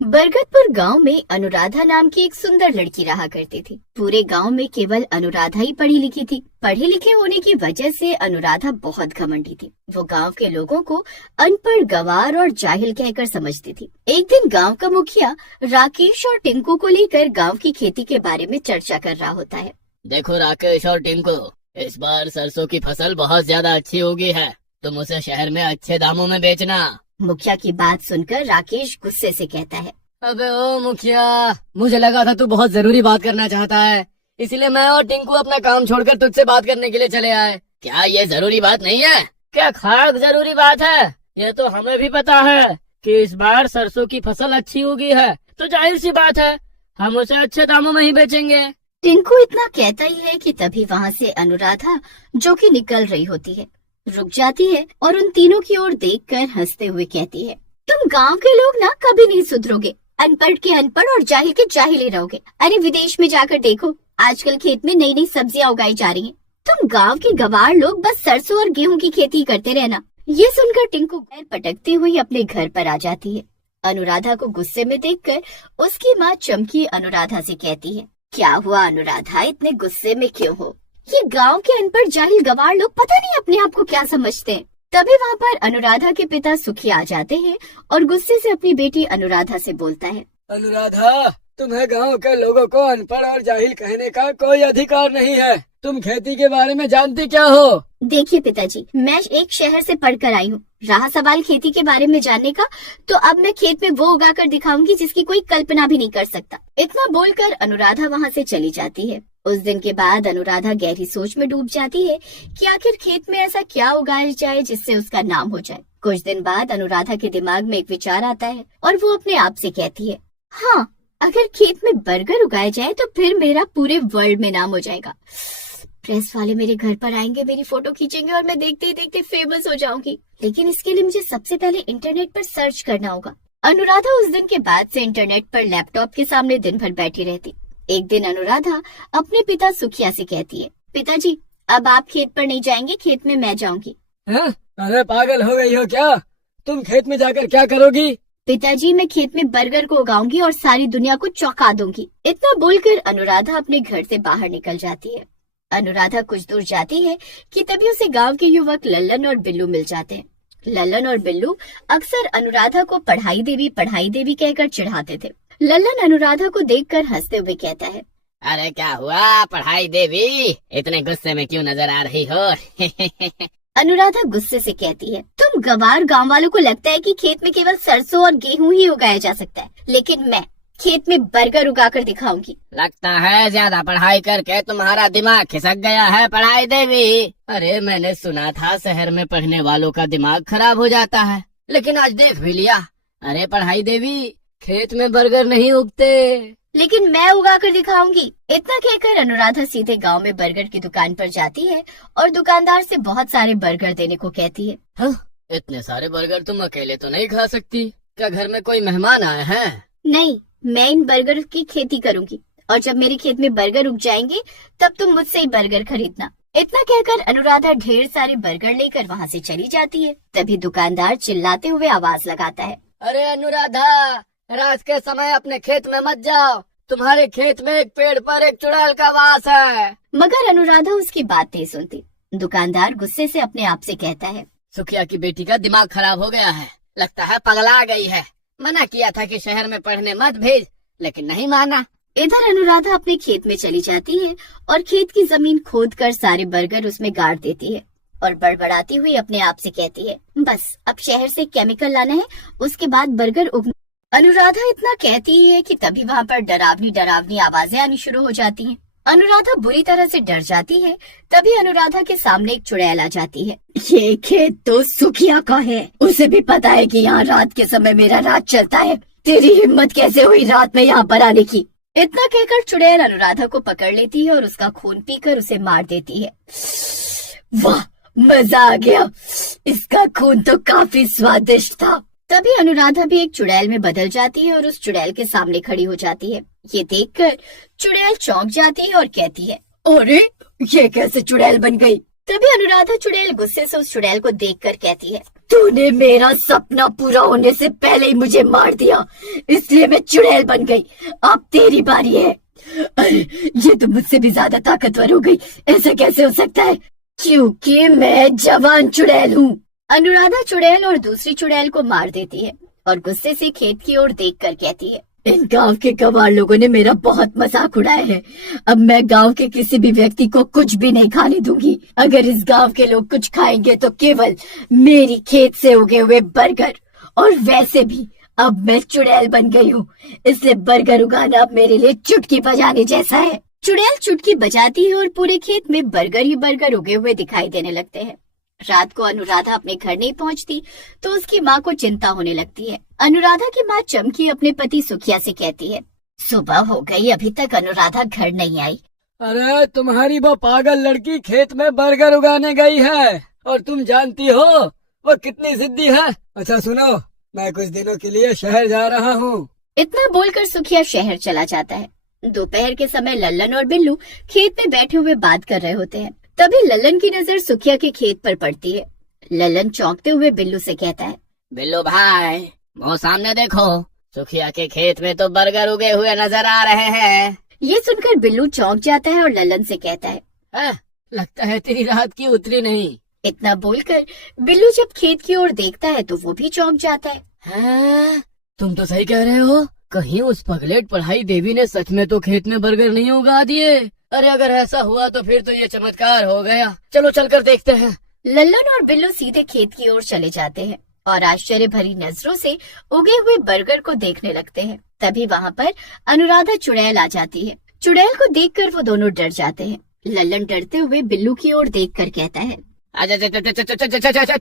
बरगदपुर गांव में अनुराधा नाम की एक सुंदर लड़की रहा करती थी। पूरे गांव में केवल अनुराधा ही पढ़ी लिखी थी। पढ़े लिखे होने की वजह से अनुराधा बहुत घमंडी थी। वो गांव के लोगों को अनपढ़, गंवार और जाहिल कहकर समझती थी। एक दिन गांव का मुखिया राकेश और टिंकू को लेकर गांव की खेती के बारे में चर्चा कर रहा होता है। देखो राकेश और टिंकू, इस बार सरसों की फसल बहुत ज्यादा अच्छी होगी है। तुम उसे शहर में अच्छे दामों में बेचना। मुखिया की बात सुनकर राकेश गुस्से से कहता है, अबे ओ मुखिया, मुझे लगा था तू बहुत जरूरी बात करना चाहता है, इसलिए मैं और टिंकू अपना काम छोड़कर तुझसे बात करने के लिए चले आए। क्या ये जरूरी बात नहीं है? क्या खास जरूरी बात है? ये तो हमें भी पता है कि इस बार सरसों की फसल अच्छी होगी है, तो जाहिर सी बात है हम उसे अच्छे दामों में ही बेचेंगे। टिंकू इतना कहता ही है कि तभी वहाँ से अनुराधा, जो कि निकल रही होती है, रुक जाती है और उन तीनों की ओर देखकर हंसते हुए कहती है, तुम गांव के लोग ना कभी नहीं सुधरोगे। अनपढ़ के अनपढ़ और जाहिल के जाहिल ही रहोगे। अरे विदेश में जाकर देखो, आजकल खेत में नई नई सब्जियां उगाई जा रही हैं। तुम गांव के गंवार लोग बस सरसों और गेहूं की खेती करते रहना। ये सुनकर टिंकू पैर पटकते हुए अपने घर पर आ जाती है। अनुराधा को गुस्से में देखकर उसकी माँ चमकी अनुराधा से कहती है, क्या हुआ अनुराधा, इतने गुस्से में क्यों हो? ये गांव के अनपढ़ जाहिल गंवार लोग पता नहीं अपने आप को क्या समझते हैं। तभी वहाँ पर अनुराधा के पिता सुखी आ जाते हैं और गुस्से से अपनी बेटी अनुराधा से बोलता है, अनुराधा, तुम्हें गांव के लोगों को अनपढ़ और जाहिल कहने का कोई अधिकार नहीं है। तुम खेती के बारे में जानती क्या हो? देखिए पिताजी, मैं एक शहर से पढ़कर आई हूँ। रहा सवाल खेती के बारे में जानने का, तो अब मैं खेत में वो उगा कर दिखाऊंगी जिसकी कोई कल्पना भी नहीं कर सकता। इतना बोलकर अनुराधा वहाँ से चली जाती है। उस दिन के बाद अनुराधा गहरी सोच में डूब जाती है कि आखिर खेत में ऐसा क्या उगाया जाए जिससे उसका नाम हो जाए। कुछ दिन बाद अनुराधा के दिमाग में एक विचार आता है और वो अपने आप से कहती है, हाँ, अगर खेत में बर्गर उगाया जाए तो फिर मेरा पूरे वर्ल्ड में नाम हो जाएगा। प्रेस वाले मेरे घर पर आएंगे, मेरी फोटो खींचेंगे और मैं देखते ही देखते फेमस हो जाऊंगी। लेकिन इसके लिए मुझे सबसे पहले इंटरनेट पर सर्च करना होगा। अनुराधा उस दिन के बाद से इंटरनेट पर लैपटॉप के सामने दिन भर बैठी रहती। एक दिन अनुराधा अपने पिता सुखिया से कहती है, पिताजी, अब आप खेत पर नहीं जाएंगे, खेत में मैं जाऊंगी। अरे पागल हो गई हो क्या? तुम खेत में जाकर क्या करोगी? पिताजी, मैं खेत में बर्गर को उगाऊंगी और सारी दुनिया को चौंका दूंगी। इतना बोलकर अनुराधा अपने घर से बाहर निकल जाती है। अनुराधा कुछ दूर जाती है कि तभी उसे गांव के युवक लल्लन और बिल्लू मिल जाते हैं। लल्लन और बिल्लू अक्सर अनुराधा को पढ़ाई देवी कहकर चिढ़ाते थे। लल्लन अनुराधा को देखकर हंसते हुए कहता है, अरे क्या हुआ पढ़ाई देवी, इतने गुस्से में क्यों नजर आ रही हो? अनुराधा गुस्से से कहती है, तुम गंवार गांव वालों को लगता है कि खेत में केवल सरसों और गेहूं ही उगाया जा सकता है, लेकिन मैं खेत में बर्गर उगाकर दिखाऊंगी। लगता है ज्यादा पढ़ाई करके तुम्हारा दिमाग खिसक गया है पढ़ाई देवी। अरे मैंने सुना था शहर में पढ़ने वालों का दिमाग खराब हो जाता है, लेकिन आज देख भी लिया। अरे पढ़ाई देवी, खेत में बर्गर नहीं उगते, लेकिन मैं उगा कर दिखाऊंगी। इतना कहकर अनुराधा सीधे गांव में बर्गर की दुकान पर जाती है और दुकानदार से बहुत सारे बर्गर देने को कहती है। हाँ, इतने सारे बर्गर तुम अकेले तो नहीं खा सकती, क्या घर में कोई मेहमान आए हैं? नहीं, मैं इन बर्गर की खेती करूंगी और जब मेरे खेत में बर्गर उग जाएंगे तब तुम मुझसे ही बर्गर खरीदना। इतना कहकर अनुराधा ढेर सारे बर्गर लेकर वहाँ से चली जाती है। तभी दुकानदार चिल्लाते हुए आवाज लगाता है, अरे अनुराधा, रात के समय अपने खेत में मत जाओ, तुम्हारे खेत में एक पेड़ पर एक चुड़ैल का वास है। मगर अनुराधा उसकी बात नहीं सुनती। दुकानदार गुस्से से अपने आप से कहता है, सुखिया की बेटी का दिमाग खराब हो गया है, लगता है पगला गई है। मना किया था कि शहर में पढ़ने मत भेज, लेकिन नहीं माना। इधर अनुराधा अपने खेत में चली जाती है और खेत की जमीन खोदकर सारे बर्गर उसमें गाड़ देती है और बड़बड़ाती हुई अपने आप से कहती है, बस अब शहर से केमिकल लाना है, उसके बाद बर्गर उग। अनुराधा इतना कहती है कि तभी वहाँ पर डरावनी आवाजें आनी शुरू हो जाती हैं। अनुराधा बुरी तरह से डर जाती है। तभी अनुराधा के सामने एक चुड़ैल आ जाती है। ये खेत तो सुखिया का है, उसे भी पता है कि यहाँ रात के समय मेरा राज चलता है। तेरी हिम्मत कैसे हुई रात में यहाँ पर आने की? इतना कहकर चुड़ैल अनुराधा को पकड़ लेती है और उसका खून पीकर उसे मार देती है। वाह, मजा आ गया, इसका खून तो काफी स्वादिष्ट था। तभी अनुराधा भी एक चुड़ैल में बदल जाती है और उस चुड़ैल के सामने खड़ी हो जाती है। ये देखकर चुड़ैल चौंक जाती है और कहती है, अरे ये कैसे चुड़ैल बन गई? तभी अनुराधा चुड़ैल गुस्से से उस चुड़ैल को देखकर कहती है, तूने मेरा सपना पूरा होने से पहले ही मुझे मार दिया, इसलिए मैं चुड़ैल बन गई। अब तेरी बारी है। अरे ये तो मुझसे भी ज्यादा ताकतवर हो गई, ऐसा कैसे हो सकता है? क्योंकि मैं जवान चुड़ैल हूँ। अनुराधा चुड़ैल और दूसरी चुड़ैल को मार देती है और गुस्से से खेत की ओर देखकर कहती है, इन गांव के गंवार लोगों ने मेरा बहुत मजाक उड़ाया है। अब मैं गांव के किसी भी व्यक्ति को कुछ भी नहीं खाने दूंगी। अगर इस गांव के लोग कुछ खाएंगे तो केवल मेरी खेत से उगे हुए बर्गर। और वैसे भी अब मैं चुड़ैल बन गई हूँ, इसलिए बर्गर उगाना अब मेरे लिए चुटकी बजाने जैसा है। चुड़ैल चुटकी बजाती है और पूरे खेत में बर्गर ही बर्गर उगे हुए दिखाई देने लगते हैं। रात को अनुराधा अपने घर नहीं पहुंचती तो उसकी माँ को चिंता होने लगती है। अनुराधा की माँ चमकी अपने पति सुखिया से कहती है, सुबह हो गई, अभी तक अनुराधा घर नहीं आई। अरे तुम्हारी वो पागल लड़की खेत में बर्गर उगाने गई है और तुम जानती हो वो कितनी जिद्दी है। अच्छा सुनो, मैं कुछ दिनों के लिए शहर जा रहा हूँ। इतना बोलकर सुखिया शहर चला जाता है। दोपहर के समय लल्लन और बिल्लू खेत में बैठे हुए बात कर रहे होते हैं। तभी लल्लन की नजर सुखिया के खेत पर पड़ती है। लल्लन चौंकते हुए बिल्लू से कहता है, बिल्लू भाई, वो सामने देखो, सुखिया के खेत में तो बर्गर उगे हुए नजर आ रहे हैं। ये सुनकर बिल्लू चौंक जाता है और लल्लन से कहता है, लगता है तेरी रात की उतरी नहीं। इतना बोलकर बिल्लू जब खेत की ओर देखता है तो वो भी चौंक जाता है। हाँ, तुम तो सही कह रहे हो, कहीं उस पगलेट पढ़ाई देवी ने सच में तो खेत में बर्गर नहीं उगा दिए। अरे अगर ऐसा हुआ तो फिर तो ये चमत्कार हो गया। चलो चलकर देखते हैं। लल्लन और बिल्लू सीधे खेत की ओर चले जाते हैं और आश्चर्य भरी नजरों से उगे हुए बर्गर को देखने लगते हैं। तभी वहाँ पर अनुराधा चुड़ैल आ जाती है। चुड़ैल को देखकर वो दोनों डर जाते हैं। लल्लन डरते हुए बिल्लू की ओर देखकर कहता है,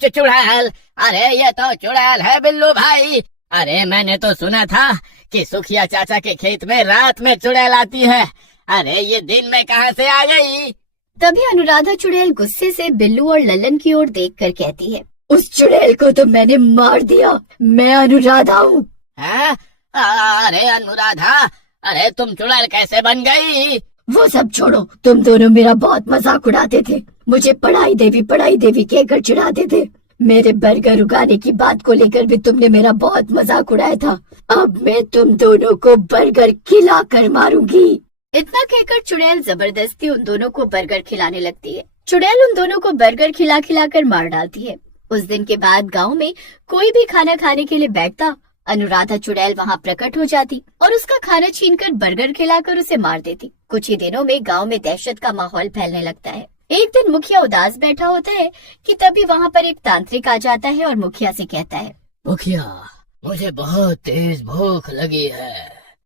चुड़ैल, अरे ये तो चुड़ैल है बिल्लू भाई। अरे मैंने तो सुना था कि सुखिया चाचा के खेत में रात में चुड़ैल आती है। अरे ये दिन में कहाँ से आ गई? तभी अनुराधा चुड़ैल गुस्से से बिल्लू और लल्लन की ओर देखकर कहती है, उस चुड़ैल को तो मैंने मार दिया, मैं अनुराधा हूँ। अरे अनुराधा, अरे तुम चुड़ैल कैसे बन गई? वो सब छोड़ो, तुम दोनों मेरा बहुत मजाक उड़ाते थे। मुझे पढ़ाई देवी कहकर चिढ़ाते थे। मेरे बर्गर उगाने की बात को लेकर भी तुमने मेरा बहुत मजाक उड़ाया था। अब मैं तुम दोनों को बर्गर खिलाकर मारूंगी। इतना कहकर चुड़ैल जबरदस्ती उन दोनों को बर्गर खिलाने लगती है। चुड़ैल उन दोनों को बर्गर खिला खिलाकर मार डालती है। उस दिन के बाद गांव में कोई भी खाना खाने के लिए बैठता, अनुराधा चुड़ैल वहां प्रकट हो जाती और उसका खाना छीनकर बर्गर खिलाकर उसे मार देती। कुछ ही दिनों में गांव में दहशत का माहौल फैलने लगता है। एक दिन मुखिया उदास बैठा होता है कि तभी वहाँ पर एक तांत्रिक आ जाता है और मुखिया से कहता है, मुखिया, मुझे बहुत तेज भूख लगी है।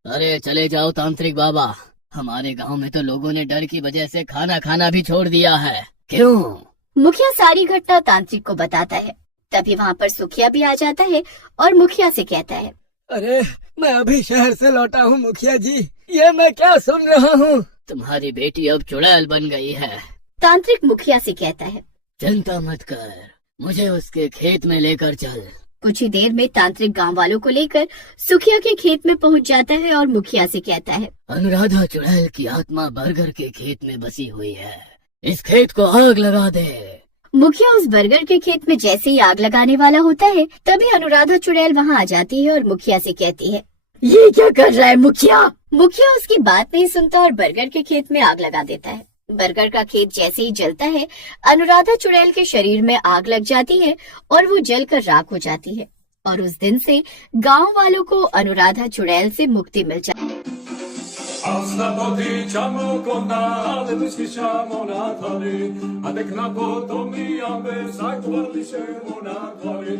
अरे चले जाओ तांत्रिक बाबा, हमारे गांव में तो लोगों ने डर की वजह से खाना खाना भी छोड़ दिया है। क्यों? मुखिया सारी घटना तांत्रिक को बताता है। तभी वहाँ पर सुखिया भी आ जाता है और मुखिया से कहता है, अरे मैं अभी शहर से लौटा हूँ मुखिया जी, ये मैं क्या सुन रहा हूँ? तुम्हारी बेटी अब चुड़ैल बन गई है। तांत्रिक मुखिया से कहता है, चिंता मत कर, मुझे उसके खेत में लेकर चल। कुछ ही देर में तांत्रिक गांव वालों को लेकर सुखिया के खेत में पहुंच जाता है और मुखिया से कहता है, अनुराधा चुड़ैल की आत्मा बर्गर के खेत में बसी हुई है, इस खेत को आग लगा दे। मुखिया उस बर्गर के खेत में जैसे ही आग लगाने वाला होता है, तभी अनुराधा चुड़ैल वहाँ आ जाती है और मुखिया से कहती है, ये क्या कर रहा है मुखिया? मुखिया उसकी बात नहीं सुनता और बर्गर के खेत में आग लगा देता है। बर्गर का खेत जैसे ही जलता है, अनुराधा चुड़ैल के शरीर में आग लग जाती है और वो जलकर राख हो जाती है। और उस दिन से गांव वालों को अनुराधा चुड़ैल से मुक्ति मिल जाती है। Asta potičamo konale, vyskišamo na tvary, a tek na potom mi ambe zakvarlišemo na tvary.